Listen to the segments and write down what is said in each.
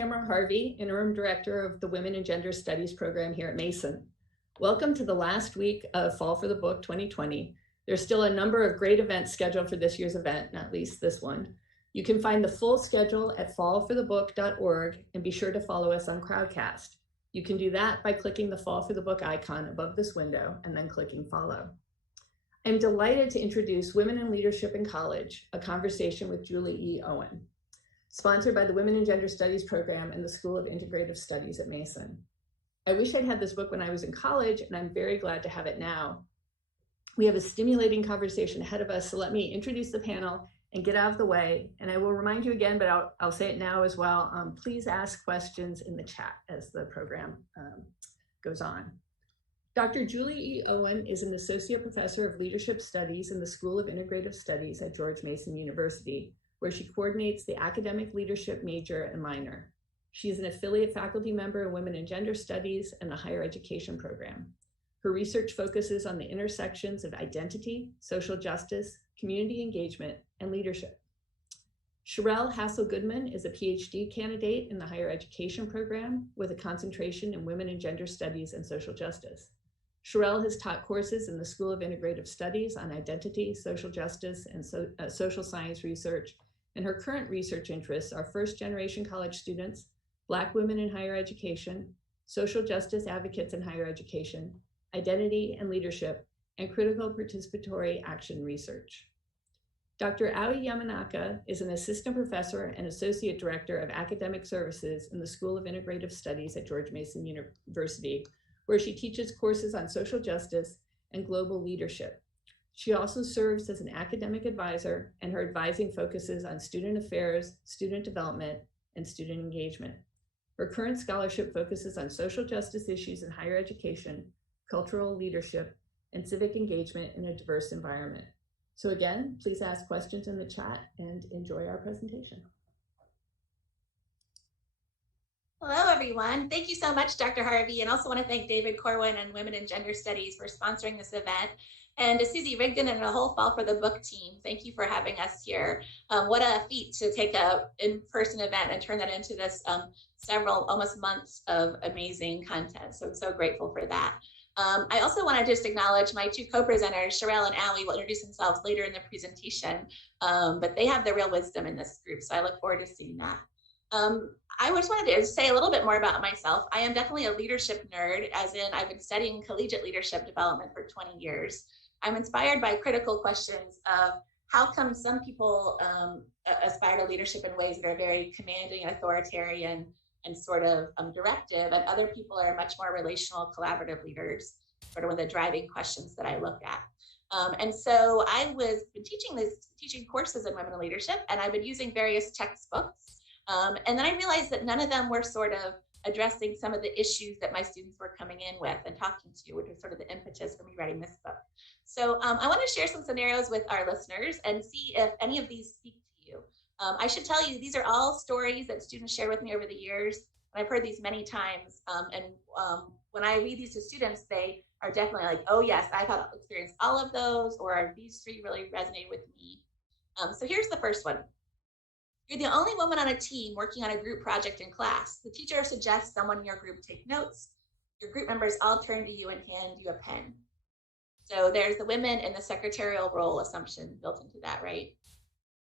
Tamara Harvey, Interim Director of the Women and Gender Studies program here at Mason. Welcome to the last week of Fall for the Book 2020. There's still a number of great events scheduled for this year's event, not least this one. You can find the full schedule at fallforthebook.org and be sure to follow us on Crowdcast. You can do that by clicking the Fall for the Book icon above this window and then clicking follow. I'm delighted to introduce Women in Leadership in College, a conversation with Julie E. Owen, sponsored by the Women and Gender Studies program and the School of Integrative Studies at Mason. I wish I'd had this book when I was in college, and I'm very glad to have it now. We have a stimulating conversation ahead of us, so let me introduce the panel and get out of the way. And I will remind you again, but I'll say it now as well. Please ask questions in the chat as the program goes on. Dr. Julie E. Owen is an Associate Professor of Leadership Studies in the School of Integrative Studies at George Mason University, where she coordinates the academic leadership major and minor. She is an affiliate faculty member in Women and Gender Studies and the Higher Education program. Her research focuses on the intersections of identity, social justice, community engagement, and leadership. Sherelle Hassel-Goodman is a PhD candidate in the Higher Education program with a concentration in Women and Gender Studies and social justice. Sherelle has taught courses in the School of Integrative Studies on identity, social justice, and social science research, and her current research interests are first-generation college students, Black women in higher education, social justice advocates in higher education, identity and leadership, and critical participatory action research. Dr. Aoi Yamanaka is an assistant professor and associate director of academic services in the School of Integrative Studies at George Mason University, where she teaches courses on social justice and global leadership. She also serves as an academic advisor, and her advising focuses on student affairs, student development, and student engagement. Her current scholarship focuses on social justice issues in higher education, cultural leadership, and civic engagement in a diverse environment. So again, please ask questions in the chat and enjoy our presentation. Hello, everyone. Thank you so much, Dr. Harvey, and also want to thank David Corwin and Women in Gender Studies for sponsoring this event. And to Susie Rigdon and the whole Fall for the Book team, thank you for having us here. What a feat to take a in-person event and turn that into this several, almost months of amazing content. So I'm so grateful for that. I also want to just acknowledge my two co-presenters, Sherelle and Aoi, will introduce themselves later in the presentation, but they have the real wisdom in this group, so I look forward to seeing that. I just wanted to say a little bit more about myself. I am definitely a leadership nerd, as in I've been studying collegiate leadership development for 20 years. I'm inspired by critical questions of how come some people aspire to leadership in ways that are very commanding and authoritarian and sort of directive, and other people are much more relational, collaborative leaders, sort of one of the driving questions that I look at. And so I was teaching courses in women in leadership, and I've been using various textbooks. And then I realized that none of them were sort of addressing some of the issues that my students were coming in with and talking to, which was sort of the impetus for me writing this book. So I want to share some scenarios with our listeners and see if any of these speak to you. I should tell you, these are all stories that students share with me over the years. And I've heard these many times. When I read these to students, they are definitely like, oh yes, I've experienced all of those, or these three really resonate with me. So here's the first one. You're the only woman on a team working on a group project in class. The teacher suggests someone in your group take notes. Your group members all turn to you and hand you a pen. So there's the women in the secretarial role assumption built into that, right?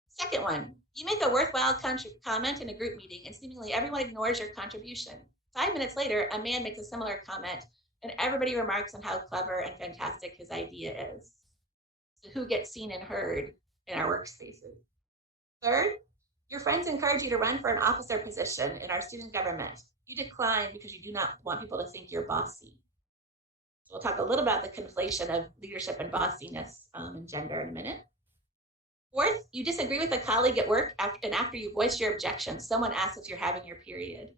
Second one, you make a worthwhile comment in a group meeting and seemingly everyone ignores your contribution. 5 minutes later, a man makes a similar comment and everybody remarks on how clever and fantastic his idea is. So who gets seen and heard in our workspaces? Third, your friends encourage you to run for an officer position in our student government. You decline because you do not want people to think you're bossy. So we'll talk a little about the conflation of leadership and bossiness and gender in a minute. Fourth, you disagree with a colleague at work after you voice your objection, someone asks if you're having your period.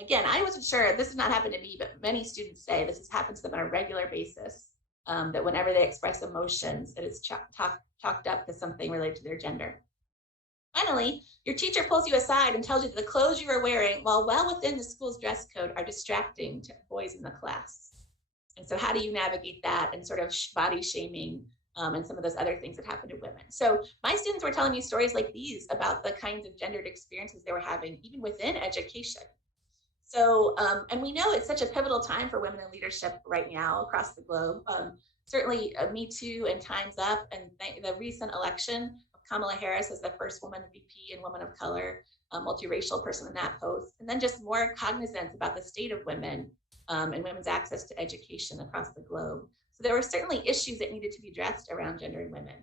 Again, I wasn't sure, this has not happened to me, but many students say this happens to them on a regular basis, that whenever they express emotions, it is chalked up to something related to their gender. Finally, your teacher pulls you aside and tells you that the clothes you are wearing, while well within the school's dress code, are distracting to boys in the class. And so how do you navigate that and sort of body shaming and some of those other things that happen to women. So my students were telling me stories like these about the kinds of gendered experiences they were having, even within education. So, and we know it's such a pivotal time for women in leadership right now across the globe. Certainly, Me Too and Time's Up, and the recent election of Kamala Harris as the first woman VP and woman of color, multiracial person in that post, and then just more cognizance about the state of women and women's access to education across the globe. So there were certainly issues that needed to be addressed around gender and women.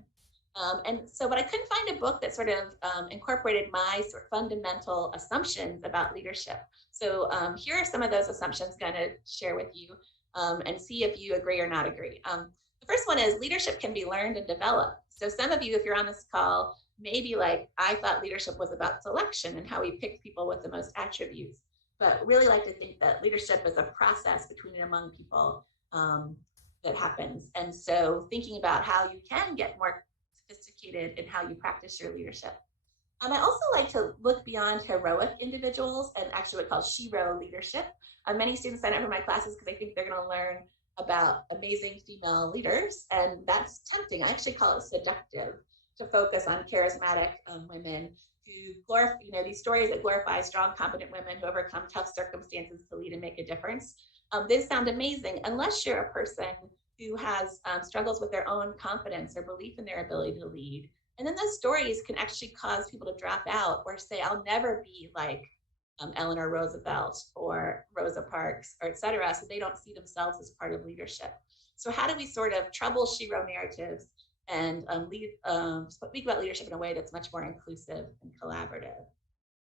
But I couldn't find a book that sort of incorporated my sort of fundamental assumptions about leadership. So here are some of those assumptions I'm going to share with you and see if you agree or not agree. The first one is leadership can be learned and developed. So some of you, if you're on this call, maybe like I thought leadership was about selection and how we pick people with the most attributes, but really like to think that leadership is a process between and among people that happens. And so thinking about how you can get more sophisticated in how you practice your leadership. I also like to look beyond heroic individuals and actually what's called shero leadership. Many students sign up for my classes because they think they're going to learn about amazing female leaders, and that's tempting. I actually call it seductive to focus on charismatic women who glorify, these stories that glorify strong, competent women who overcome tough circumstances to lead and make a difference. They sound amazing unless you're a person who has struggles with their own confidence or belief in their ability to lead. And then those stories can actually cause people to drop out or say, I'll never be like Eleanor Roosevelt or Rosa Parks, or et cetera. So they don't see themselves as part of leadership. So how do we sort of trouble shero narratives and speak about leadership in a way that's much more inclusive and collaborative?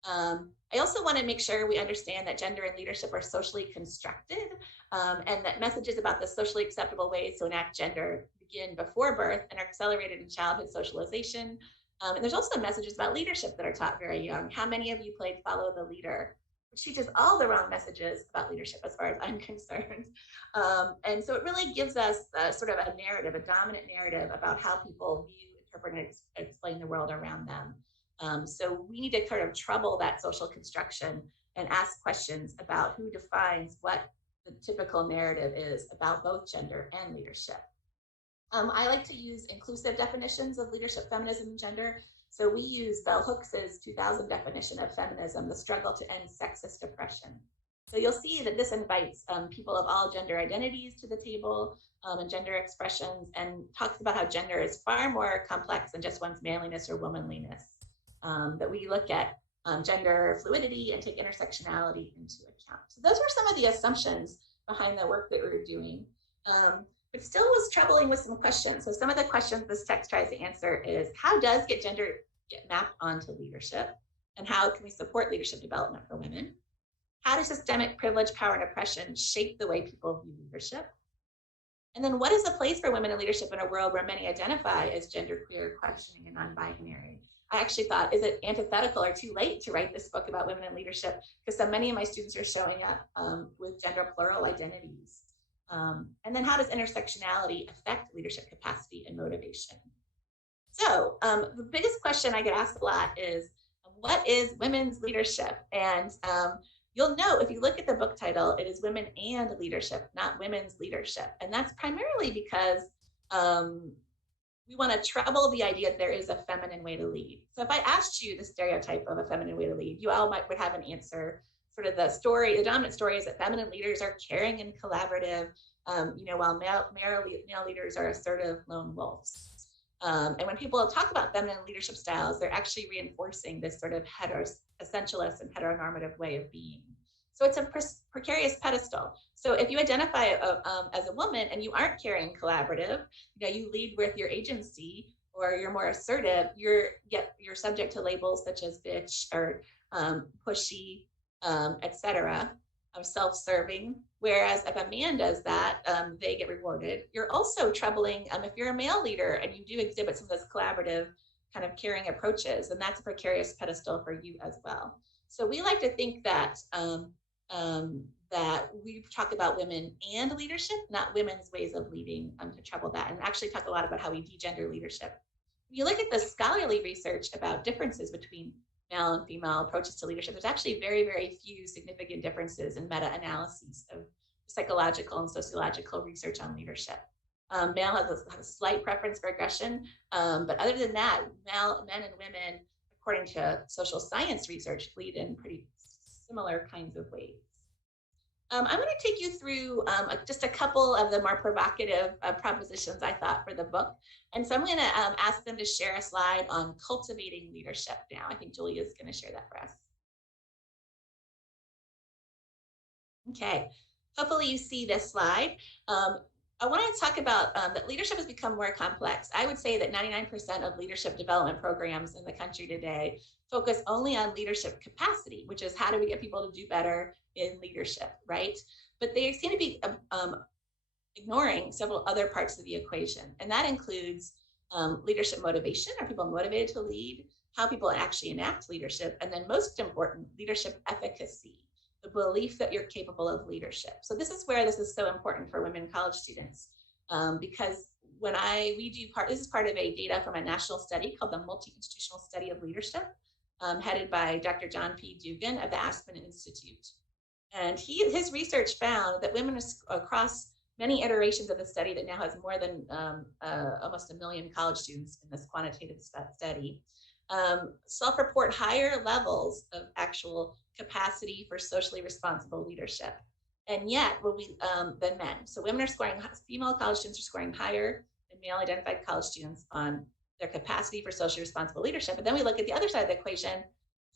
I also want to make sure we understand that gender and leadership are socially constructed and that messages about the socially acceptable ways to enact gender begin before birth and are accelerated in childhood socialization. And there's also messages about leadership that are taught very young. How many of you played Follow the Leader, which teaches all the wrong messages about leadership as far as I'm concerned. And so it really gives us sort of a narrative, a dominant narrative about how people view, interpret, and explain the world around them. So we need to kind of trouble that social construction and ask questions about who defines what the typical narrative is about both gender and leadership. I like to use inclusive definitions of leadership, feminism, and gender. So we use Bell Hooks's 2000 definition of feminism, the struggle to end sexist oppression. So you'll see that this invites people of all gender identities to the table and gender expressions, and talks about how gender is far more complex than just one's manliness or womanliness. That we look at gender fluidity and take intersectionality into account. So those were some of the assumptions behind the work that we were doing. But still was troubling with some questions. So some of the questions this text tries to answer is, how does gender get mapped onto leadership? And how can we support leadership development for women? How does systemic privilege, power, and oppression shape the way people view leadership? And then what is the place for women in leadership in a world where many identify as genderqueer, questioning, and non-binary? I actually thought, is it antithetical or too late to write this book about women in leadership? Because so many of my students are showing up with gender plural identities. And then how does intersectionality affect leadership capacity and motivation? So the biggest question I get asked a lot is, what is women's leadership? And you'll know if you look at the book title, it is Women and Leadership, not Women's Leadership. And that's primarily because we want to trouble the idea that there is a feminine way to lead. So if I asked you the stereotype of a feminine way to lead, you all would have an answer. Sort of the dominant story is that feminine leaders are caring and collaborative, while male leaders are assertive lone wolves. And when people talk about feminine leadership styles, they're actually reinforcing this sort of essentialist and heteronormative way of being. So it's a precarious pedestal. So if you identify as a woman and you aren't caring and collaborative, you lead with your agency, or you're more assertive, you're subject to labels such as bitch or pushy, etc., self-serving. Whereas if a man does that, they get rewarded. You're also troubling if you're a male leader and you do exhibit some of those collaborative kind of caring approaches, and that's a precarious pedestal for you as well. So we like to think that that we talk about women and leadership, not women's ways of leading, to trouble that, and actually talk a lot about how we degender leadership. When you look at the scholarly research about differences between male and female approaches to leadership, there's actually very, very few significant differences in meta-analyses of psychological and sociological research on leadership. Male has a slight preference for aggression, but other than that, men and women, according to social science research, lead in pretty similar kinds of ways. I'm going to take you through just a couple of the more provocative propositions I thought for the book. And so I'm going to ask them to share a slide on cultivating leadership now. I think Julia is going to share that for us. Okay, hopefully you see this slide. I want to talk about that leadership has become more complex. I would say that 99% of leadership development programs in the country today focus only on leadership capacity, which is how do we get people to do better in leadership, right? But they seem to be ignoring several other parts of the equation. And that includes leadership motivation. Are people motivated to lead? How people actually enact leadership? And then most important, leadership efficacy, the belief that you're capable of leadership. So this is where this is so important for women college students, because when this is part of a data from a national study called the Multi-Institutional Study of Leadership, headed by Dr. John P. Dugan of the Aspen Institute. And his research found that women across many iterations of the study that now has more than almost 1 million college students in this quantitative study, self-report higher levels of actual capacity for socially responsible leadership. And yet, than men. So female college students are scoring higher than male identified college students on their capacity for socially responsible leadership. And then we look at the other side of the equation,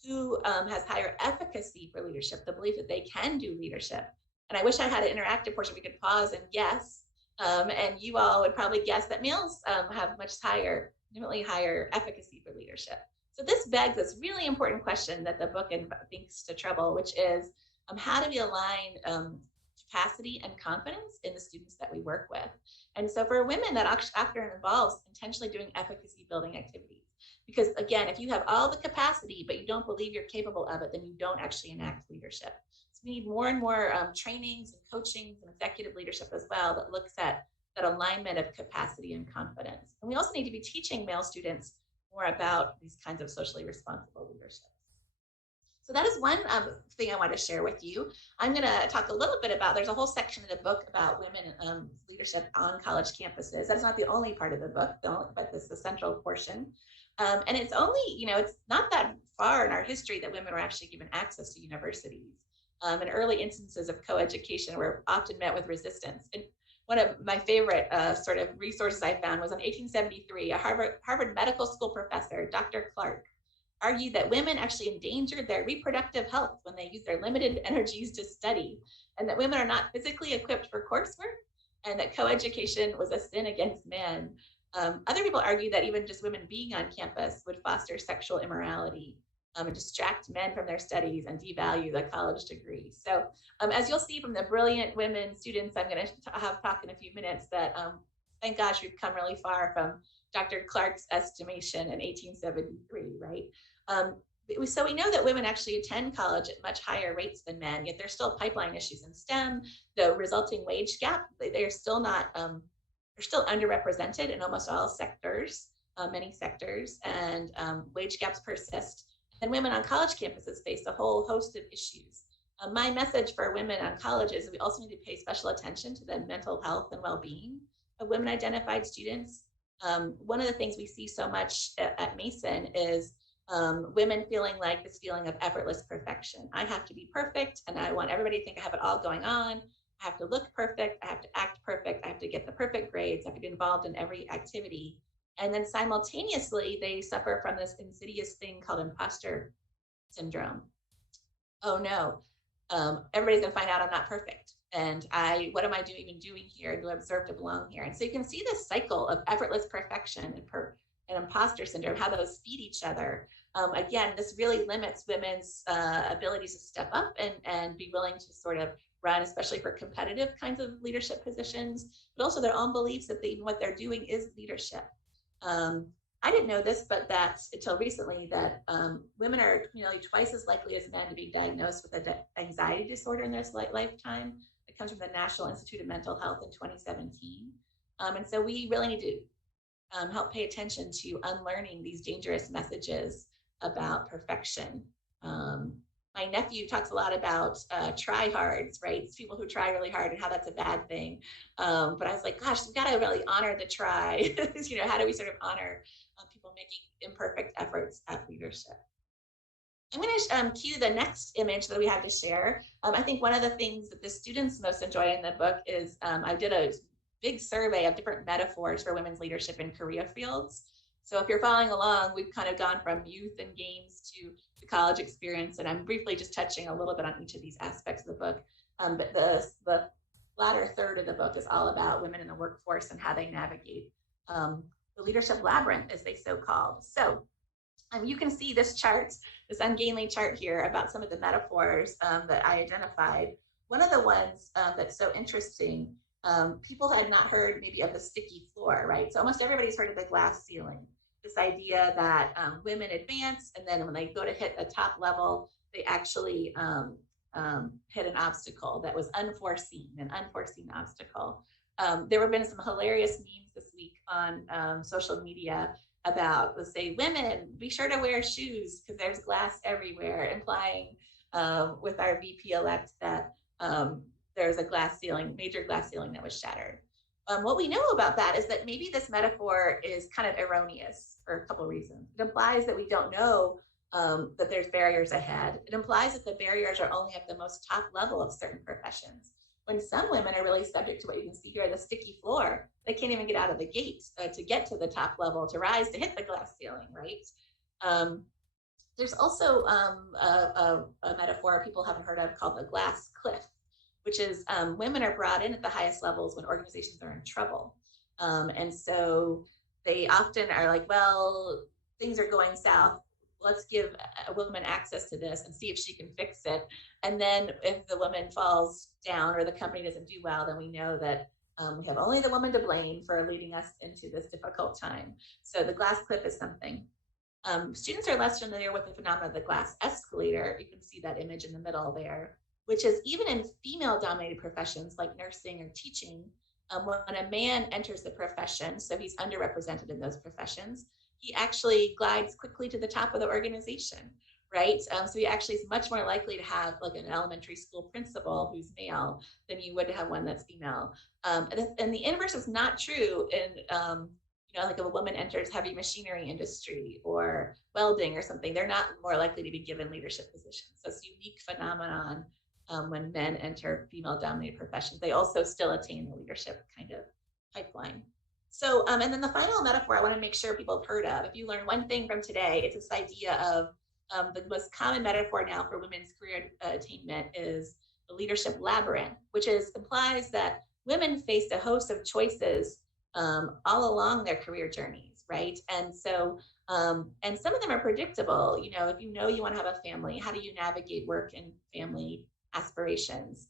who has higher efficacy for leadership, the belief that they can do leadership. And I wish I had an interactive portion we could pause and guess. And you all would probably guess that males have much higher, significantly higher efficacy for leadership. So this begs this really important question that the book thinks to trouble, which is how do we align capacity and confidence in the students that we work with? And so for women, that often involves intentionally doing efficacy building activities. Because again, if you have all the capacity, but you don't believe you're capable of it, then you don't actually enact leadership. So we need more and more trainings and coachings and executive leadership as well that looks at that alignment of capacity and confidence. And we also need to be teaching male students more about these kinds of socially responsible leadership. So that is one thing I want to share with you. I'm going to talk a little bit about, there's a whole section in the book about women leadership on college campuses. That's not the only part of the book, but this is the central portion. And it's only, it's not that far in our history that women were actually given access to universities. And early instances of coeducation were often met with resistance. And one of my favorite sort of resources I found was in 1873, a Harvard Medical School professor, Dr. Clark, argued that women actually endangered their reproductive health when they used their limited energies to study, and that women are not physically equipped for coursework, and that coeducation was a sin against men. Other people argue that even just women being on campus would foster sexual immorality and distract men from their studies and devalue the college degree. So as you'll see from the brilliant women students I'm going to have talk in a few minutes, that thank gosh, we've come really far from Dr. Clark's estimation in 1873, right? So we know that women actually attend college at much higher rates than men, yet there's still pipeline issues in STEM, the resulting wage gap, they're still not, they're still underrepresented in almost all sectors, many sectors, and wage gaps persist. And women on college campuses face a whole host of issues. My message for women on colleges is we also need to pay special attention to the mental health and well-being of women identified students. One of the things we see so much at Mason is women feeling like this feeling of effortless perfection. I have to be perfect, and I want everybody to think I have it all going on. I have to look perfect. I have to act perfect. I have to get the perfect grades. I have to be involved in every activity. And then simultaneously, they suffer from this insidious thing called imposter syndrome. Oh no, everybody's gonna find out I'm not perfect. And what am I even doing here? Do I deserve to belong here? And so you can see this cycle of effortless perfection and imposter syndrome, how those feed each other. Again, this really limits women's abilities to step up and be willing to sort of run, especially for competitive kinds of leadership positions, but also their own beliefs that what they're doing is leadership. I didn't know this, but that's until recently that women are nearly twice as likely as men to be diagnosed with an anxiety disorder in their lifetime. It comes from the National Institute of Mental Health in 2017. And so we really need to help pay attention to unlearning these dangerous messages about perfection. my nephew talks a lot about tryhards, right? It's people who try really hard and how that's a bad thing. But I was like, gosh, we got to really honor the try. How do we sort of honor people making imperfect efforts at leadership? I'm going to cue the next image that we have to share. I think one of the things that the students most enjoy in the book is I did a big survey of different metaphors for women's leadership in career fields. So if you're following along, we've kind of gone from youth and games to the college experience, and I'm briefly just touching a little bit on each of these aspects of the book. But the latter third of the book is all about women in the workforce and how they navigate the leadership labyrinth, as they so called. So you can see this chart, this ungainly chart here about some of the metaphors that I identified. One of the ones that's so interesting, people had not heard maybe of the sticky floor, right? So almost everybody's heard of the glass ceiling, this idea that women advance, and then when they go to hit a top level, they actually hit an obstacle that was an unforeseen obstacle. There have been some hilarious memes this week on social media about, let's say, women, be sure to wear shoes because there's glass everywhere, implying with our VP-elect that there's a major glass ceiling that was shattered. What we know about that is that maybe this metaphor is kind of erroneous for a couple of reasons. It implies that we don't know that there's barriers ahead. It implies that the barriers are only at the most top level of certain professions. When some women are really subject to what you can see here, the sticky floor, they can't even get out of the gate to get to the top level, to rise, to hit the glass ceiling, right? There's also a metaphor people haven't heard of called the glass cliff, which is women are brought in at the highest levels when organizations are in trouble. And so they often are like, well, things are going south. Let's give a woman access to this and see if she can fix it. And then if the woman falls down or the company doesn't do well, then we know that we have only the woman to blame for leading us into this difficult time. So the glass cliff is something. Students are less familiar with the phenomenon of the glass escalator. You can see that image in the middle there, which is even in female-dominated professions like nursing or teaching, when a man enters the profession, so he's underrepresented in those professions, he actually glides quickly to the top of the organization, right? So he actually is much more likely to have like an elementary school principal who's male than you would have one that's female. And the inverse is not true in, like if a woman enters heavy machinery industry or welding or something, they're not more likely to be given leadership positions. So it's a unique phenomenon when men enter female-dominated professions. They also still attain the leadership kind of pipeline. So, and then the final metaphor I want to make sure people have heard of, if you learn one thing from today, it's this idea of the most common metaphor now for women's career attainment is the leadership labyrinth, which implies that women face a host of choices all along their career journeys, right? And so, and some of them are predictable. If you know you want to have a family, how do you navigate work and family aspirations?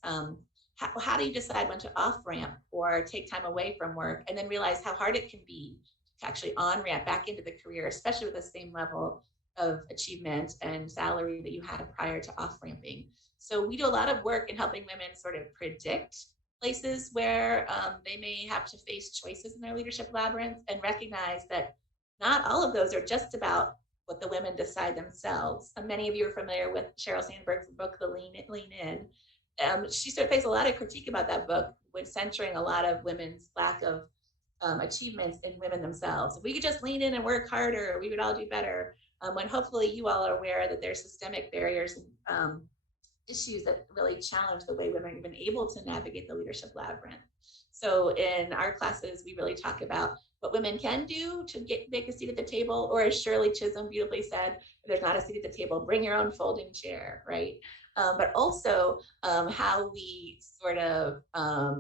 How do you decide when to off ramp or take time away from work and then realize how hard it can be to actually on ramp back into the career, especially with the same level of achievement and salary that you had prior to off ramping? So we do a lot of work in helping women sort of predict places where they may have to face choices in their leadership labyrinth and recognize that not all of those are just about what the women decide themselves. Many of you are familiar with Sheryl Sandberg's book, The Lean In. She sort of faced a lot of critique about that book when centering a lot of women's lack of achievements in women themselves. If we could just lean in and work harder, we would all do better. When hopefully you all are aware that there's systemic barriers and issues that really challenge the way women have been able to navigate the leadership labyrinth. So in our classes, we really talk about what women can do to make a seat at the table, or as Shirley Chisholm beautifully said, if there's not a seat at the table, bring your own folding chair, right? But also how we sort of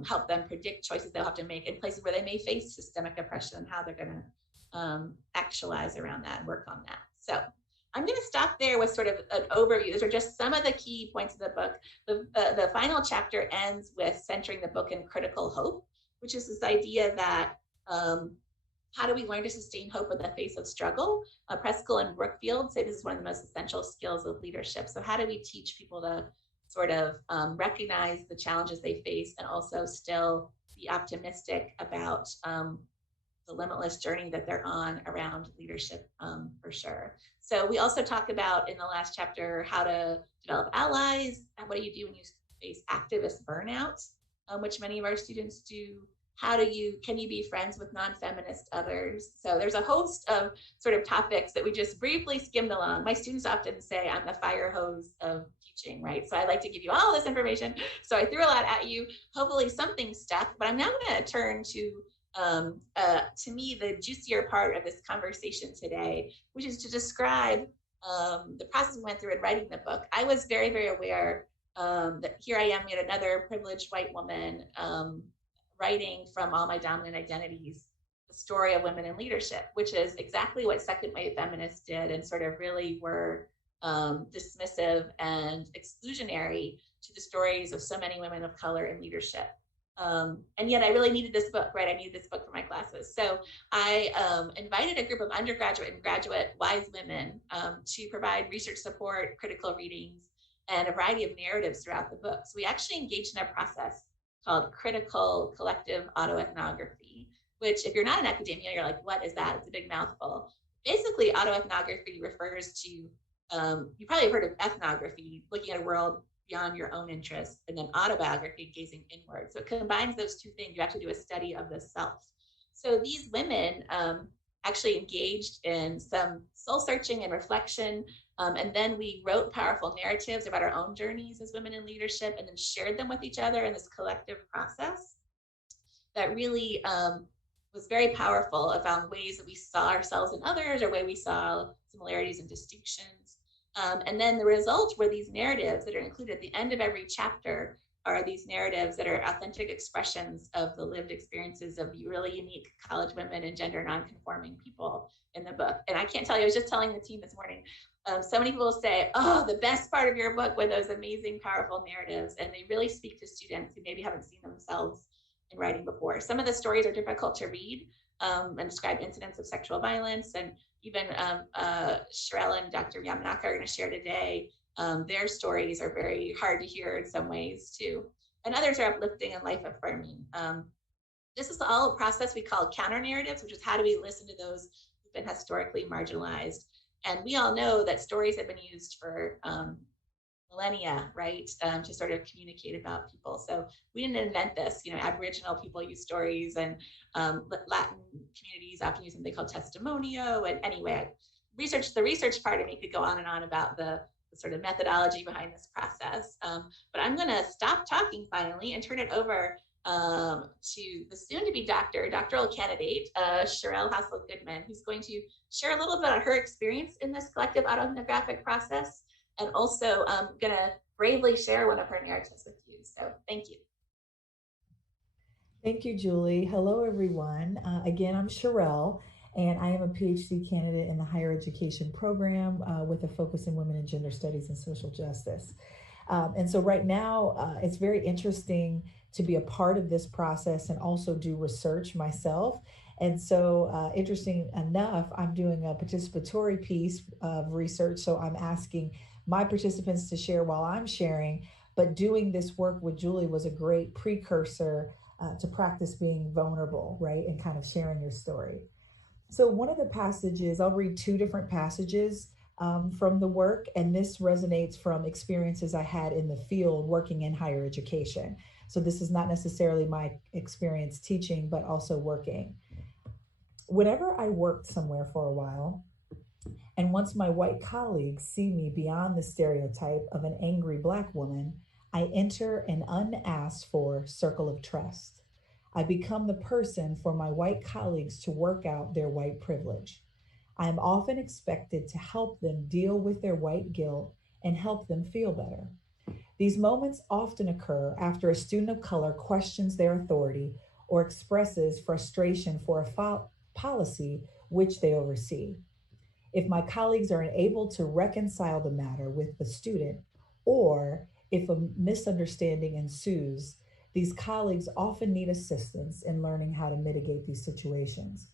help them predict choices they'll have to make in places where they may face systemic oppression, how they're going to actualize around that and work on that. So I'm going to stop there with sort of an overview. Those are just some of the key points of the book. The final chapter ends with centering the book in critical hope, which is this idea that how do we learn to sustain hope in the face of struggle? Prescott and Brookfield say this is one of the most essential skills of leadership. So how do we teach people to sort of recognize the challenges they face and also still be optimistic about the limitless journey that they're on around leadership, for sure. So we also talk about in the last chapter how to develop allies. What do you do when you face activist burnout, which many of our students do? Can you be friends with non-feminist others? So there's a host of sort of topics that we just briefly skimmed along. My students often say I'm the fire hose of teaching, right? So I like to give you all this information. So I threw a lot at you. Hopefully something stuck, but I'm now going to turn to me, the juicier part of this conversation today, which is to describe the process we went through in writing the book. I was very, very aware that here I am, yet another privileged white woman writing from all my dominant identities, the story of women in leadership, which is exactly what second wave feminists did and sort of really were dismissive and exclusionary to the stories of so many women of color in leadership. And yet I really needed this book, right? I needed this book for my classes. So I invited a group of undergraduate and graduate wise women to provide research support, critical readings, and a variety of narratives throughout the book. So we actually engaged in a process called critical collective autoethnography, which if you're not in academia, you're like, what is that? It's a big mouthful. Basically, autoethnography refers to, you probably have heard of ethnography, looking at a world beyond your own interests, and then autobiography, gazing inward. So it combines those two things. You actually do a study of the self. So these women actually engaged in some soul searching and reflection. And then we wrote powerful narratives about our own journeys as women in leadership and then shared them with each other in this collective process that really was very powerful about ways that we saw ourselves in others or way we saw similarities and distinctions. And then the results were these narratives that are included at the end of every chapter are these narratives that are authentic expressions of the lived experiences of really unique college women and gender nonconforming people in the book. And I can't tell you, I was just telling the team this morning, so many people say, oh, the best part of your book were those amazing, powerful narratives. And they really speak to students who maybe haven't seen themselves in writing before. Some of the stories are difficult to read and describe incidents of sexual violence. And even Sherelle and Dr. Yamanaka are going to share today. Their stories are very hard to hear in some ways too. And others are uplifting and life affirming. This is all a process we call counter narratives, which is how do we listen to those who've been historically marginalized. And we all know that stories have been used for millennia, right, to sort of communicate about people. So we didn't invent this. You know, Aboriginal people use stories, and Latin communities often use something called testimonio. And anyway, the research part of me could go on and on about the sort of methodology behind this process. But I'm going to stop talking finally and turn it over to the soon-to-be doctoral candidate, Sherelle Hassel-Goodman, who's going to share a little bit about her experience in this collective autoethnographic process, and also going to bravely share one of her narratives with you. So thank you. Thank you, Julie. Hello, everyone. Again, I'm Sherelle, and I am a PhD candidate in the higher education program with a focus in women and gender studies and social justice. And so right now, it's very interesting to be a part of this process and also do research myself. And so interesting enough, I'm doing a participatory piece of research. So I'm asking my participants to share while I'm sharing, but doing this work with Julie was a great precursor to practice being vulnerable, right? And kind of sharing your story. So one of the passages, I'll read two different passages from the work, and this resonates from experiences I had in the field working in higher education. So this is not necessarily my experience teaching, but also working. Whenever I worked somewhere for a while, and once my white colleagues see me beyond the stereotype of an angry Black woman, I enter an unasked for circle of trust. I become the person for my white colleagues to work out their white privilege. I am often expected to help them deal with their white guilt and help them feel better. These moments often occur after a student of color questions their authority or expresses frustration for a policy which they oversee. If my colleagues are unable to reconcile the matter with the student, or if a misunderstanding ensues, these colleagues often need assistance in learning how to mitigate these situations.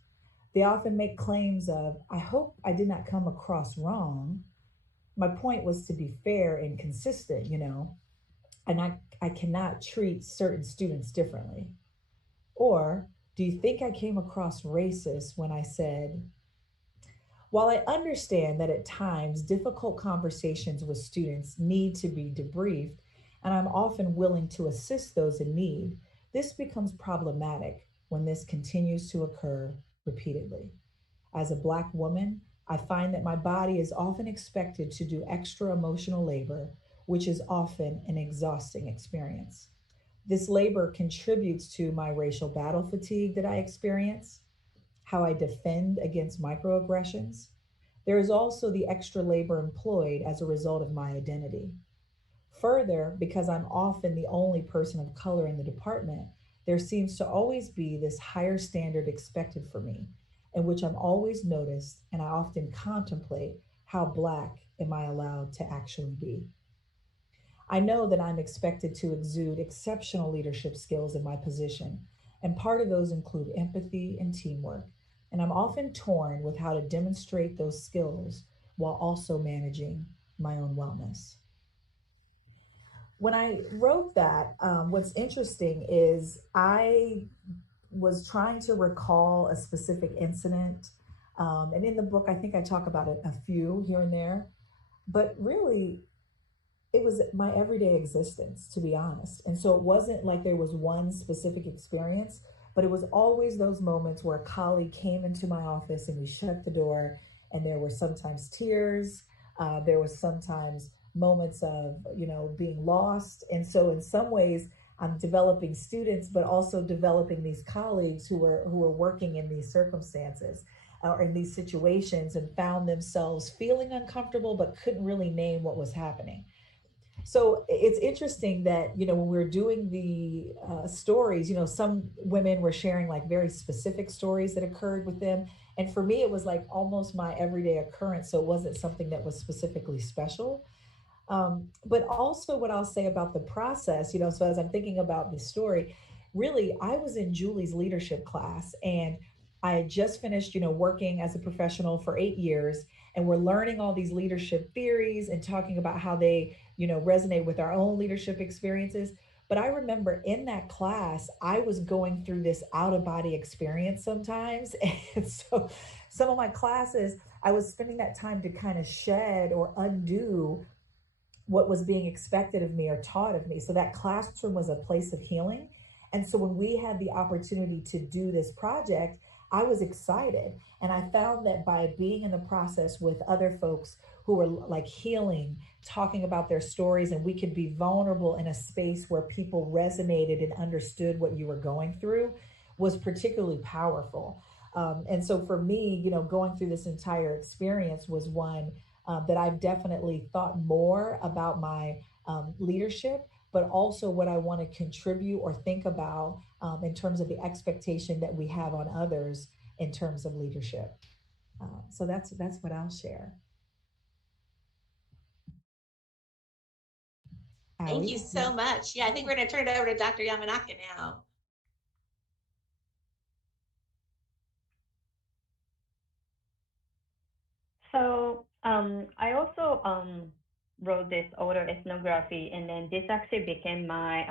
They often make claims of, I hope I did not come across wrong. My point was to be fair and consistent, and I cannot treat certain students differently. Or, do you think I came across racist when I said, While I understand that at times difficult conversations with students need to be debriefed, and I'm often willing to assist those in need, this becomes problematic when this continues to occur repeatedly. As a Black woman, I find that my body is often expected to do extra emotional labor, which is often an exhausting experience. This labor contributes to my racial battle fatigue that I experience, how I defend against microaggressions. There is also the extra labor employed as a result of my identity. Further, because I'm often the only person of color in the department, there seems to always be this higher standard expected for me, in which I'm always noticed, and I often contemplate how Black am I allowed to actually be. I know that I'm expected to exude exceptional leadership skills in my position, and part of those include empathy and teamwork. And I'm often torn with how to demonstrate those skills while also managing my own wellness. When I wrote that, what's interesting is I was trying to recall a specific incident. And in the book, I think I talk about it a few here and there, but really, it was my everyday existence, to be honest. And so it wasn't like there was one specific experience, but it was always those moments where a colleague came into my office and we shut the door, and there were sometimes tears. There was sometimes moments of, being lost. And so in some ways, I'm developing students, but also developing these colleagues who were working in these circumstances or in these situations and found themselves feeling uncomfortable, but couldn't really name what was happening. So it's interesting that, when we are doing the stories, some women were sharing like very specific stories that occurred with them. And for me, it was like almost my everyday occurrence. So it wasn't something that was specifically special. But also, what I'll say about the process, so as I'm thinking about this story, really, I was in Julie's leadership class, and I had just finished, working as a professional for 8 years, and we're learning all these leadership theories and talking about how they, resonate with our own leadership experiences. But I remember in that class, I was going through this out of body experience sometimes. And so some of my classes, I was spending that time to kind of shed or undo what was being expected of me or taught of me. So that classroom was a place of healing. And so when we had the opportunity to do this project, I was excited. And I found that by being in the process with other folks who were like healing, talking about their stories, and we could be vulnerable in a space where people resonated and understood what you were going through was particularly powerful. And so for me, going through this entire experience was one that I've definitely thought more about my leadership, but also what I want to contribute or think about in terms of the expectation that we have on others in terms of leadership. So that's what I'll share. Thank you Allie? so much. Yeah, I think we're going to turn it over to Dr. Yamanaka now. So I also wrote this auto ethnography, and then this actually became my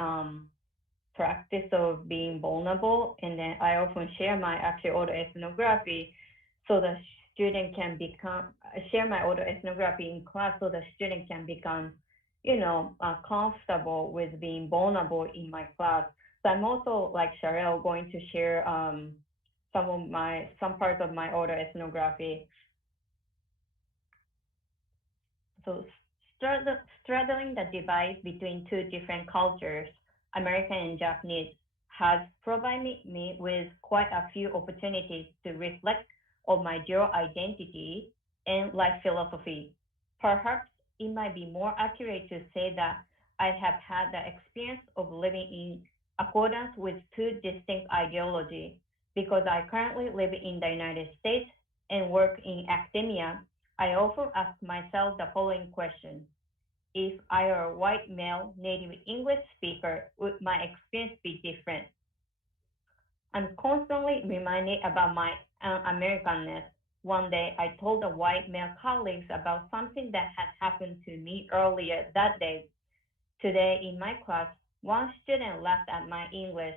practice of being vulnerable. And then I often share my actual auto ethnography so the student can become share my auto ethnography in class so the student can become, comfortable with being vulnerable in my class. So I'm also like Sharelle going to share some parts of my auto ethnography. So straddling the divide between two different cultures, American and Japanese, has provided me with quite a few opportunities to reflect on my dual identity and life philosophy. Perhaps it might be more accurate to say that I have had the experience of living in accordance with two distinct ideologies because I currently live in the United States and work in academia. I often ask myself the following question. If I were a white male native English speaker, would my experience be different? I'm constantly reminded about my Americanness. One day, I told the white male colleagues about something that had happened to me earlier that day. Today, in my class, one student laughed at my English.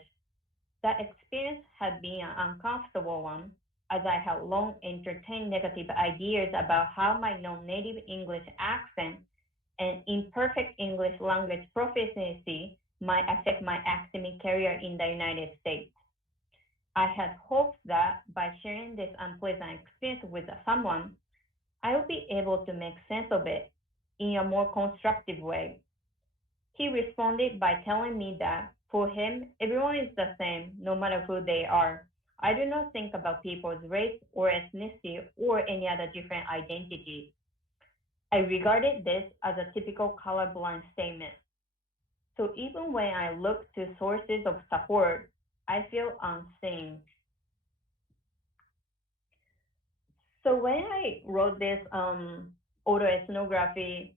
That experience had been an uncomfortable one. as I had long entertained negative ideas about how my non-native English accent and imperfect English language proficiency might affect my academic career in the United States. I had hoped that by sharing this unpleasant experience with someone, I would be able to make sense of it in a more constructive way. He responded by telling me that for him, everyone is the same, no matter who they are. I do not think about people's race or ethnicity or any other different identities. I regarded this as a typical colorblind statement. So even when I look to sources of support, I feel unseen. So when I wrote this autoethnography,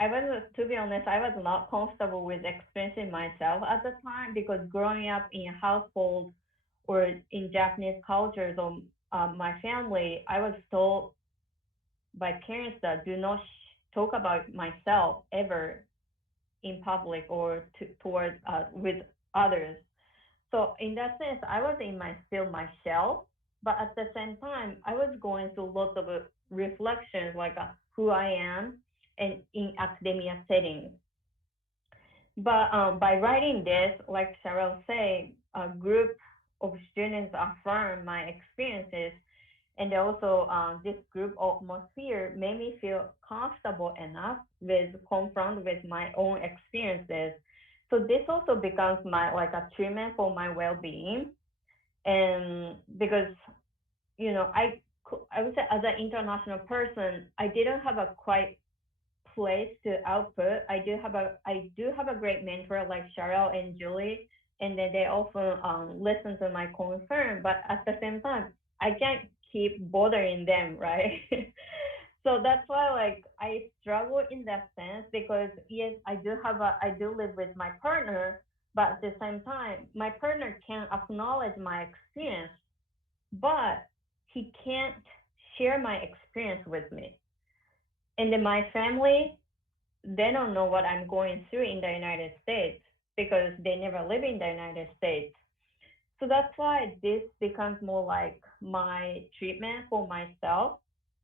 I was, to be honest, I was not comfortable with expressing myself at the time because growing up in a household or in Japanese cultures or my family, I was told by parents that do not talk about myself ever in public or towards with others. So in that sense, I was in my still my shell, but at the same time, I was going through lots of reflections like who I am and in academia settings. But by writing this, like Cheryl said, a group of students affirmed my experiences, and also this group atmosphere made me feel comfortable enough with confront with my own experiences. So this also becomes my like a treatment for my well-being, and because I would say as an international person, I didn't have a quite place to output. I do have a great mentor like Cheryl and Julie, and then they often listen to my concern. But at the same time, I can't keep bothering them, right? So that's why like I struggle in that sense because yes, I do live with my partner, but at the same time, my partner can acknowledge my experience, but he can't share my experience with me. And then my family, they don't know what I'm going through in the United States because they never live in the United States. So that's why this becomes more like my treatment for myself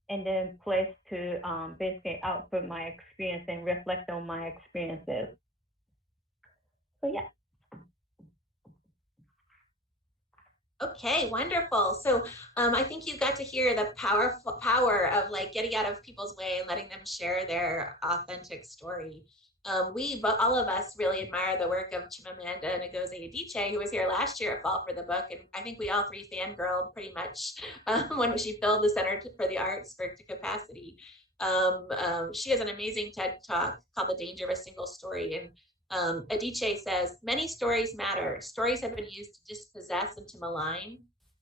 and then place to basically output my experience and reflect on my experiences. So yeah. Okay, wonderful. So I think you got to hear the power of like getting out of people's way and letting them share their authentic story. All of us really admire the work of Chimamanda Ngozi Adichie, who was here last year at Fall for the Book, and I think we all three fangirled pretty much when she filled the Center for the Arts to capacity. She has an amazing TED Talk called "The Danger of a Single Story," and Adichie says, many stories matter. Stories have been used to dispossess and to malign.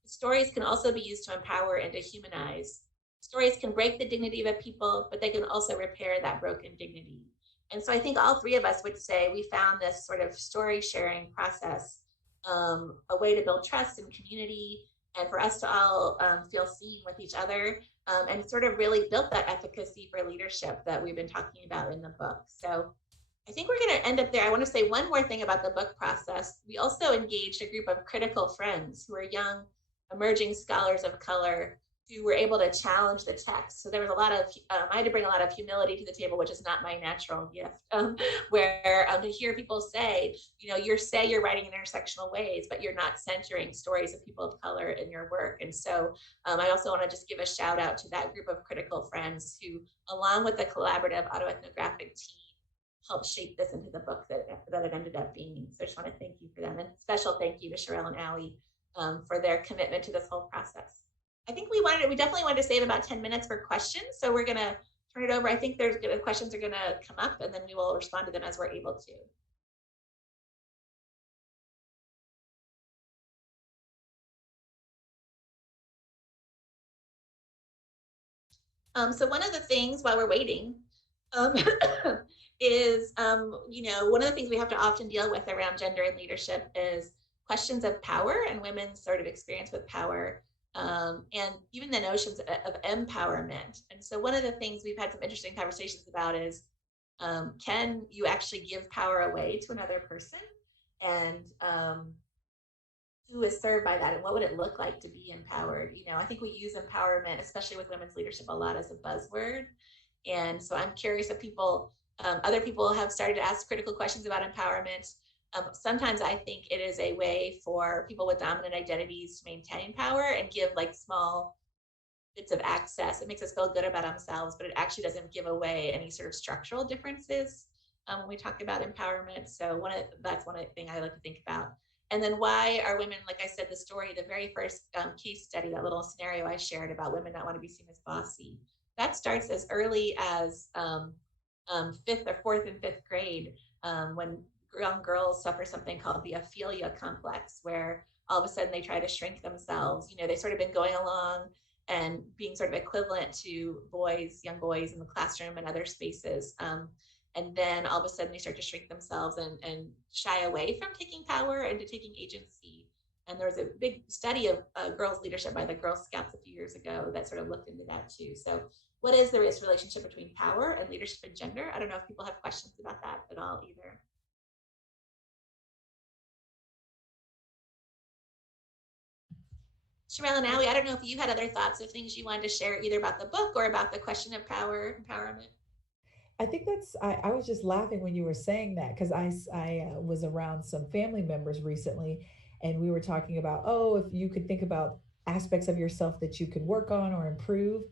Stories can also be used to empower and to humanize. Stories can break the dignity of a people, but they can also repair that broken dignity. And so I think all three of us would say we found this sort of story sharing process a way to build trust and community and for us to all feel seen with each other and sort of really built that efficacy for leadership that we've been talking about in the book. So I think we're going to end up there. I want to say one more thing about the book process. We also engaged a group of critical friends who are young, emerging scholars of color who were able to challenge the text. So there was a lot of, I had to bring a lot of humility to the table, which is not my natural gift, where to hear people say, you're writing in intersectional ways, but you're not centering stories of people of color in your work. And so I also want to just give a shout out to that group of critical friends who, along with the collaborative autoethnographic team, helped shape this into the book that it ended up being. So I just want to thank you for them. And special thank you to Cheryl and Allie for their commitment to this whole process. I think we definitely wanted to save about 10 minutes for questions. So we're going to turn it over. I think the questions are going to come up and then we will respond to them as we're able to. So one of the things while we're waiting is, one of the things we have to often deal with around gender and leadership is questions of power and women's sort of experience with power, and even the notions of empowerment. And so one of the things we've had some interesting conversations about is, can you actually give power away to another person? And who is served by that and what would it look like to be empowered? You know, I think we use empowerment, especially with women's leadership, a lot as a buzzword. And so I'm curious if people, other people have started to ask critical questions about empowerment. Sometimes I think it is a way for people with dominant identities to maintain power and give like small bits of access. It makes us feel good about ourselves, but it actually doesn't give away any sort of structural differences when we talk about empowerment. So that's one of the things I like to think about. And then why are women, like I said, the story, the very first case study, that little scenario I shared about women not want to be seen as bossy, that starts as early as fifth or fourth and fifth grade, when young girls suffer something called the aphelia complex, where all of a sudden they try to shrink themselves. You know, they've sort of been going along and being sort of equivalent to boys, young boys in the classroom and other spaces. And then all of a sudden they start to shrink themselves and shy away from taking power and to taking agency. And there was a big study of girls' leadership by the Girl Scouts a few years ago that sort of looked into that too. So what is the relationship between power and leadership and gender? I don't know if people have questions about that at all either. Sherelle and Allie, I don't know if you had other thoughts or things you wanted to share either about the book or about the question of power, empowerment. I think I was just laughing when you were saying that because I was around some family members recently and we were talking about, oh, if you could think about aspects of yourself that you could work on or improve.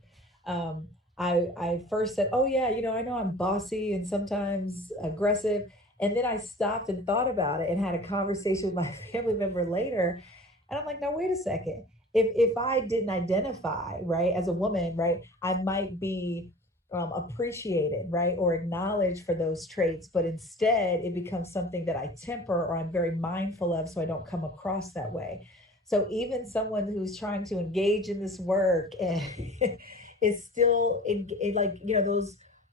Um, I first said, oh, yeah, I know I'm bossy and sometimes aggressive. And then I stopped and thought about it and had a conversation with my family member later. And I'm like, no, wait a second. If I didn't identify, right, as a woman, right, I might be appreciated, right, or acknowledged for those traits, but instead it becomes something that I temper or I'm very mindful of so I don't come across that way. So even someone who's trying to engage in this work and is still in like,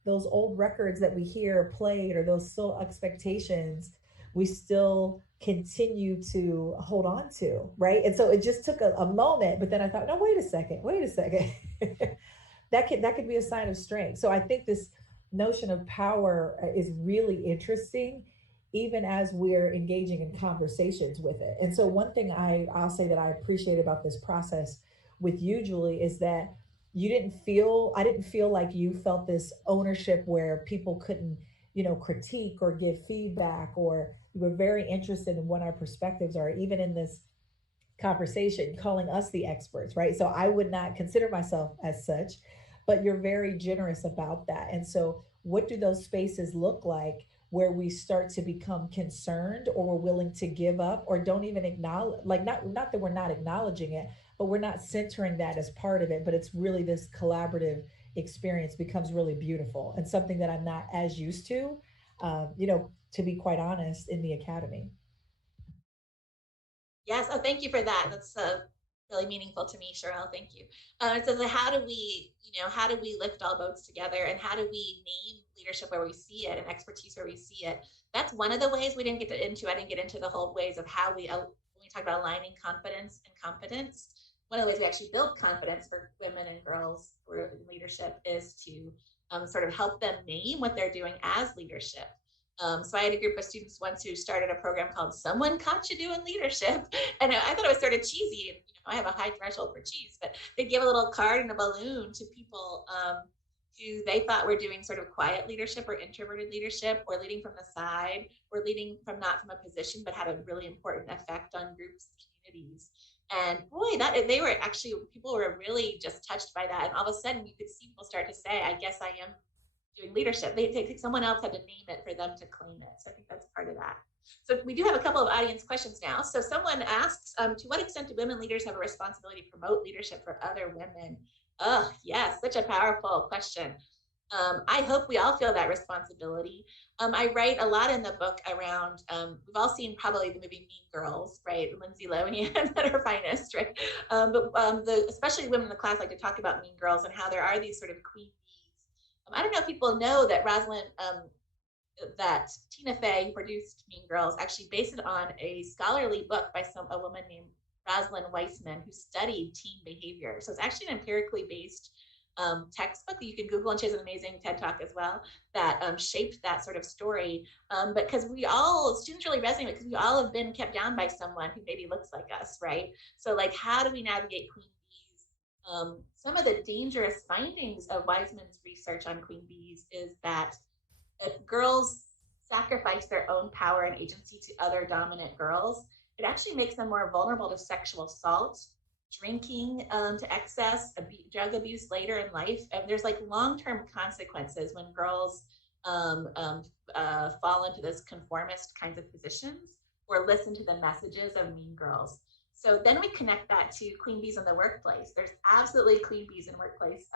those old records that we hear played or those still expectations, we still continue to hold on to, right? And so it just took a moment, but then I thought, no, wait a second. That could be a sign of strength. So I think this notion of power is really interesting, even as we're engaging in conversations with it. And so one thing I'll say that I appreciate about this process with you, Julie, is that I didn't feel like you felt this ownership where people couldn't, critique or give feedback, or you were very interested in what our perspectives are, even in this conversation, calling us the experts, right? So I would not consider myself as such, but you're very generous about that. And so, what do those spaces look like where we start to become concerned or we're willing to give up or don't even acknowledge, like, not that we're not acknowledging it, but we're not centering that as part of it, but it's really this collaborative experience becomes really beautiful and something that I'm not as used to be quite honest, in the academy. Yes. Oh, thank you for that. That's really meaningful to me, Sherelle. Thank you. So how do how do we lift all boats together, and how do we name leadership where we see it and expertise where we see it? That's one of the ways we didn't get into. I didn't get into the whole ways of how when we talk about aligning confidence and competence. One of the ways we actually build confidence for women and girls for leadership is to sort of help them name what they're doing as leadership. So I had a group of students once who started a program called Someone Caught You Doing Leadership. And I thought it was sort of cheesy. I have a high threshold for cheese, but they give a little card and a balloon to people who they thought were doing sort of quiet leadership or introverted leadership, or leading from the side, or leading from not from a position, but had a really important effect on groups, communities. And boy, people were really just touched by that. And all of a sudden you could see people start to say, I guess I am doing leadership. They think someone else had to name it for them to claim it. So I think that's part of that. So we do have a couple of audience questions now. So someone asks, to what extent do women leaders have a responsibility to promote leadership for other women? Oh, yes, such a powerful question. I hope we all feel that responsibility. I write a lot in the book around, we've all seen probably the movie Mean Girls, right? Lindsay Lohan at her finest, right? Especially women in the class like to talk about Mean Girls and how there are these sort of queen bees. I don't know if people know that that Tina Fey, who produced Mean Girls, actually based it on a scholarly book by a woman named Rosalind Weissman, who studied teen behavior. So it's actually an empirically based textbook that you can Google, and she has an amazing TED Talk as well that shaped that sort of story. But because we all, students really resonate because we all have been kept down by someone who maybe looks like us, right? So like, how do we navigate queen bees? Some of the dangerous findings of Wiseman's research on queen bees is that if girls sacrifice their own power and agency to other dominant girls, it actually makes them more vulnerable to sexual assault, drinking to excess, drug abuse later in life. And there's like long-term consequences when girls fall into those conformist kinds of positions or listen to the messages of mean girls. So then we connect that to queen bees in the workplace. There's absolutely queen bees in workplace.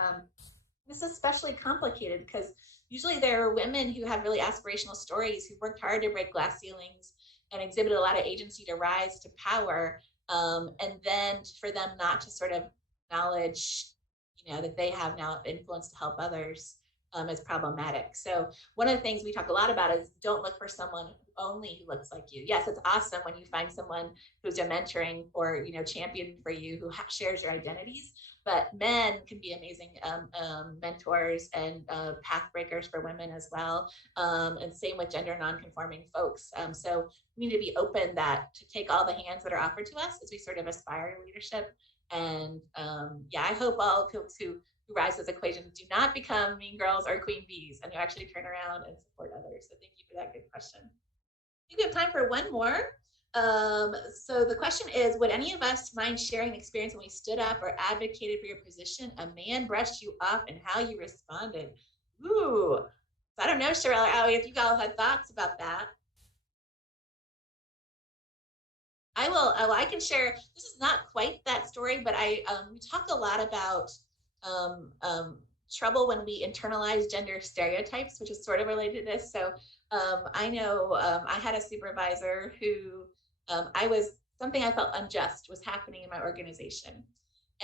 This is especially complicated because usually there are women who have really aspirational stories, who worked hard to break glass ceilings and exhibited a lot of agency to rise to power. And then for them not to sort of acknowledge, that they have now influence to help others is problematic. So one of the things we talk a lot about is don't look for someone only who looks like you. Yes, it's awesome when you find someone who's a mentoring or champion for you who shares your identities. But men can be amazing mentors and path breakers for women as well. And same with gender nonconforming folks. So we need to be open to take all the hands that are offered to us as we sort of aspire to leadership. And I hope all folks who rise those equations do not become mean girls or queen bees and who actually turn around and support others. So thank you for that good question. I think we have time for one more. So the question is, would any of us mind sharing an experience when we stood up or advocated for your position, a man brushed you off, and how you responded? Ooh, I don't know, Sherelle or Allie, if you all had thoughts about that. I can share. This is not quite that story, but we talk a lot about trouble when we internalize gender stereotypes, which is sort of related to this. So I know I had a supervisor who something I felt unjust was happening in my organization.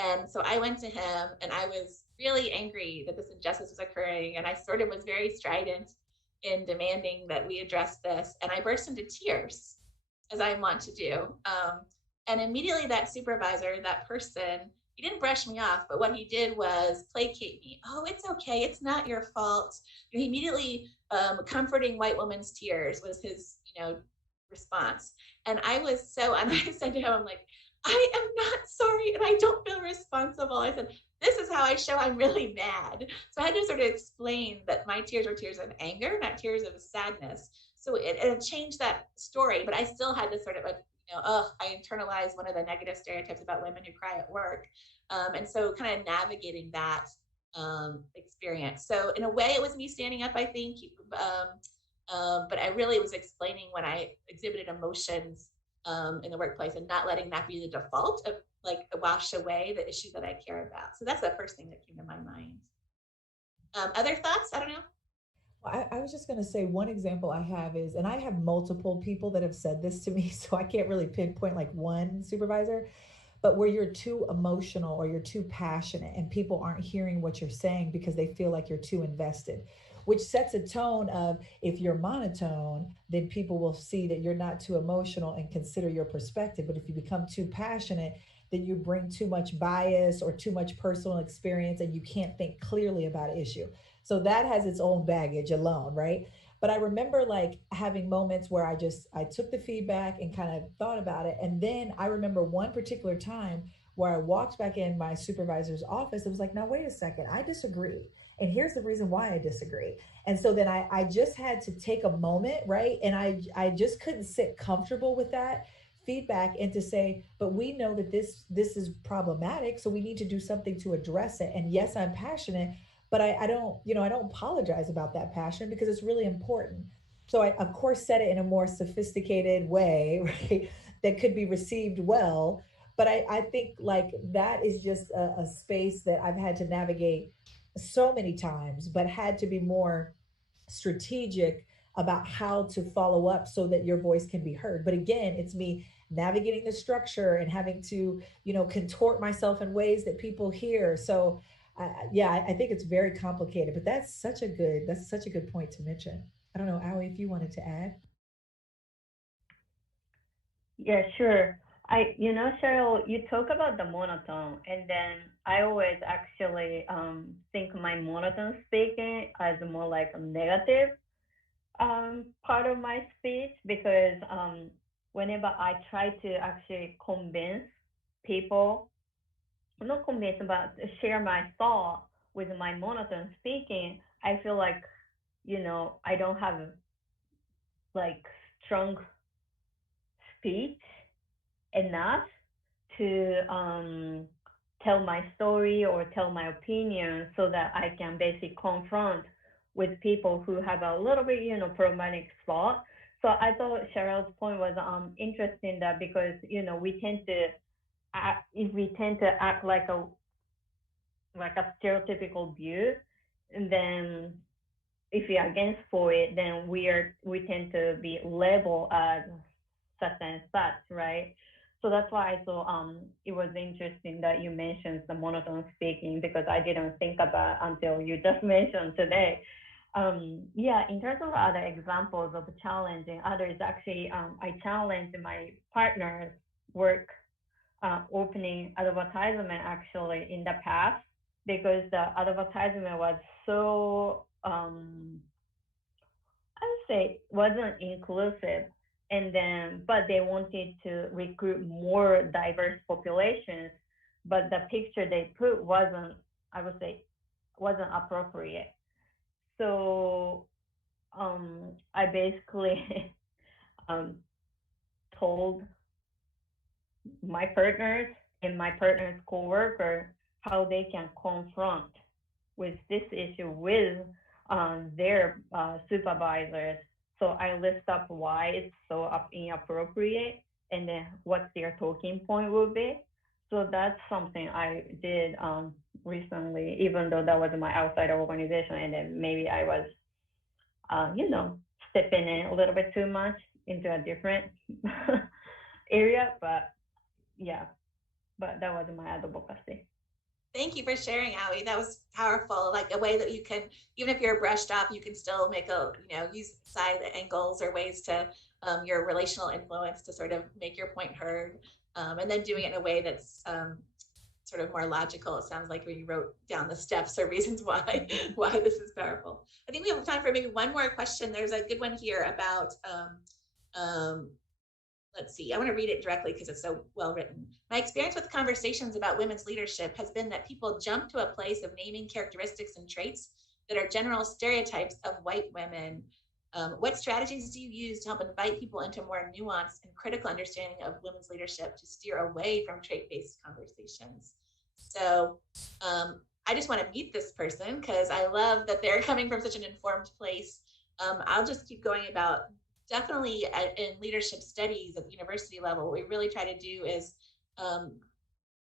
And so I went to him and I was really angry that this injustice was occurring. And I sort of was very strident in demanding that we address this. And I burst into tears, as I want to do. And immediately that supervisor, that person, he didn't brush me off, but what he did was placate me. Oh, it's okay. It's not your fault. He immediately comforting white woman's tears was his, response. And I said to him, I'm like, I am not sorry and I don't feel responsible. I said, this is how I show I'm really mad. So I had to sort of explain that my tears were tears of anger, not tears of sadness. So it changed that story, but I still had to sort of I internalized one of the negative stereotypes about women who cry at work. And so kind of navigating that experience. So in a way it was me standing up, I think, but I really was explaining when I exhibited emotions in the workplace and not letting that be the default of like wash away the issues that I care about. So that's the first thing that came to my mind. Other thoughts? I don't know. Well, I was just going to say one example I have is, and I have multiple people that have said this to me, so I can't really pinpoint like one supervisor, but where you're too emotional or you're too passionate and people aren't hearing what you're saying because they feel like you're too invested, which sets a tone of if you're monotone, then people will see that you're not too emotional and consider your perspective. But if you become too passionate, then you bring too much bias or too much personal experience and you can't think clearly about an issue. So that has its own baggage alone, right? But I remember like having moments where I took the feedback and kind of thought about it. And then I remember one particular time where I walked back in my supervisor's office. It was like, now wait a second, I disagree. And here's the reason why I disagree. And so then I just had to take a moment, right? And I just couldn't sit comfortable with that feedback and to say, but we know that this is problematic. So we need to do something to address it. And yes, I'm passionate, but I don't, I don't apologize about that passion because it's really important. So I, of course, said it in a more sophisticated way, right, that could be received well. But I think like that is just a space that I've had to navigate so many times, but had to be more strategic about how to follow up so that your voice can be heard. But again, it's me navigating the structure and having to, contort myself in ways that people hear. So I think it's very complicated, but that's such a good point to mention. I don't know, Allie, if you wanted to add. Yeah, sure. Cheryl, you talk about the monotone, and then I always actually think my monotone speaking as more like a negative part of my speech because whenever I try to actually convince people, not convince, but share my thought with my monotone speaking, I feel like, I don't have like strong speech enough to tell my story or tell my opinion so that I can basically confront with people who have a little bit, problematic thought. So I thought Cheryl's point was interesting that because, we tend to act, if we tend to act like a stereotypical view, and then if we are against for it, then we tend to be labeled as such and such, right? So that's why I thought it was interesting that you mentioned the monotone speaking because I didn't think about until you just mentioned today. Yeah, in terms of other examples of challenging others, actually, I challenged my partner's work opening advertisement actually in the past because the advertisement was so I would say wasn't inclusive, and then but they wanted to recruit more diverse populations, but the picture they put wasn't, I would say, wasn't appropriate. So I basically um, told my partners and my partner's coworker how they can confront with this issue with their supervisors. So I list up why it's so inappropriate and then what their talking point will be. So that's something I did recently, even though that was my outside organization, and then maybe I was, stepping in a little bit too much into a different area. But yeah, but that was my advocacy. Thank you for sharing, Allie. That was powerful. Like a way that you can, even if you're brushed off, you can still make use side angles or ways to your relational influence to sort of make your point heard. And then doing it in a way that's sort of more logical. It sounds like when you wrote down the steps or reasons why this is powerful. I think we have time for maybe one more question. There's a good one here about let's see, I want to read it directly because it's so well written. My experience with conversations about women's leadership has been that people jump to a place of naming characteristics and traits that are general stereotypes of white women. What strategies do you use to help invite people into more nuanced and critical understanding of women's leadership to steer away from trait-based conversations? So I just want to meet this person because I love that they're coming from such an informed place. I'll just keep going about definitely in leadership studies at the university level, what we really try to do is,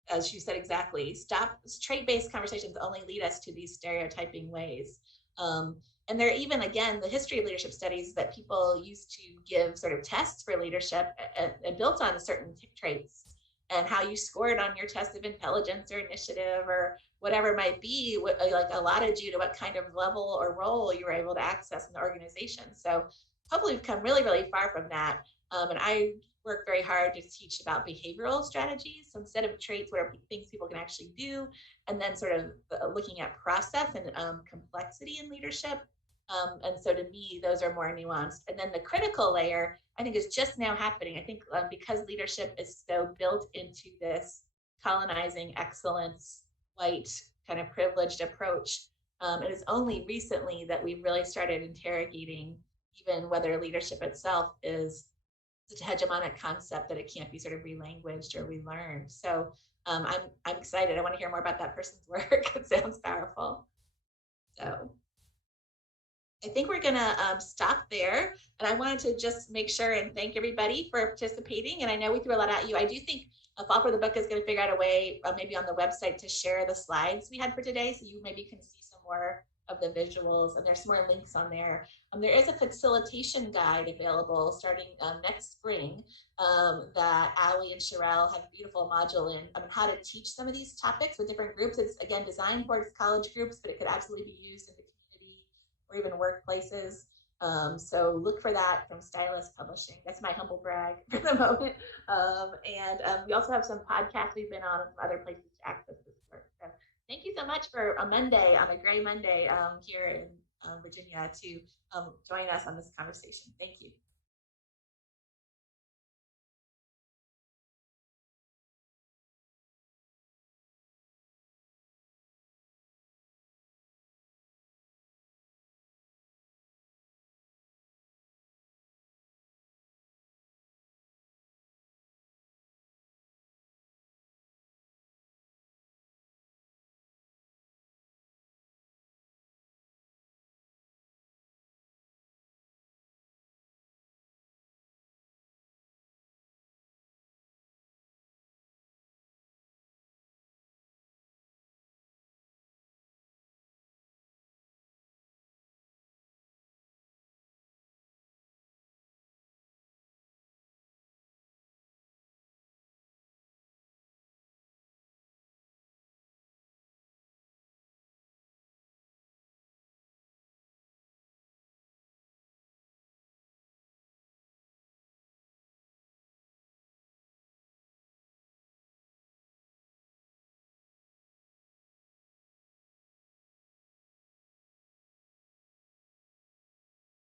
as you said exactly, stop trait-based conversations only lead us to these stereotyping ways. And there are even, again, the history of leadership studies that people used to give sort of tests for leadership and built on certain traits and how you scored on your test of intelligence or initiative or whatever it might be, like allotted you to what kind of level or role you were able to access in the organization. So hopefully we've come really, really far from that. And I work very hard to teach about behavioral strategies. So instead of traits, what are things people can actually do, and then sort of looking at process and complexity in leadership. And so to me, those are more nuanced. And then the critical layer, I think, is just now happening. I think because leadership is so built into this colonizing excellence, white kind of privileged approach, it is only recently that we've really started interrogating even whether leadership itself is such a hegemonic concept that it can't be sort of relanguaged or relearned. So I'm excited. I want to hear more about that person's work. It sounds powerful. So I think we're going to stop there. And I wanted to just make sure and thank everybody for participating. And I know we threw a lot at you. I do think Fall for the Book is going to figure out a way, maybe on the website, to share the slides we had for today. So you maybe can see some more of the visuals, and there's some more links on there. There is a facilitation guide available starting next spring that Allie and Sherelle have a beautiful module in on how to teach some of these topics with different groups. It's, again, designed for college groups, but it could absolutely be used in the community or even workplaces. So look for that from Stylist Publishing. That's my humble brag for the moment. And we also have some podcasts we've been on and some other places to access this work. So thank you so much for a Monday, on a gray Monday here in Virginia, to join us on this conversation. Thank you.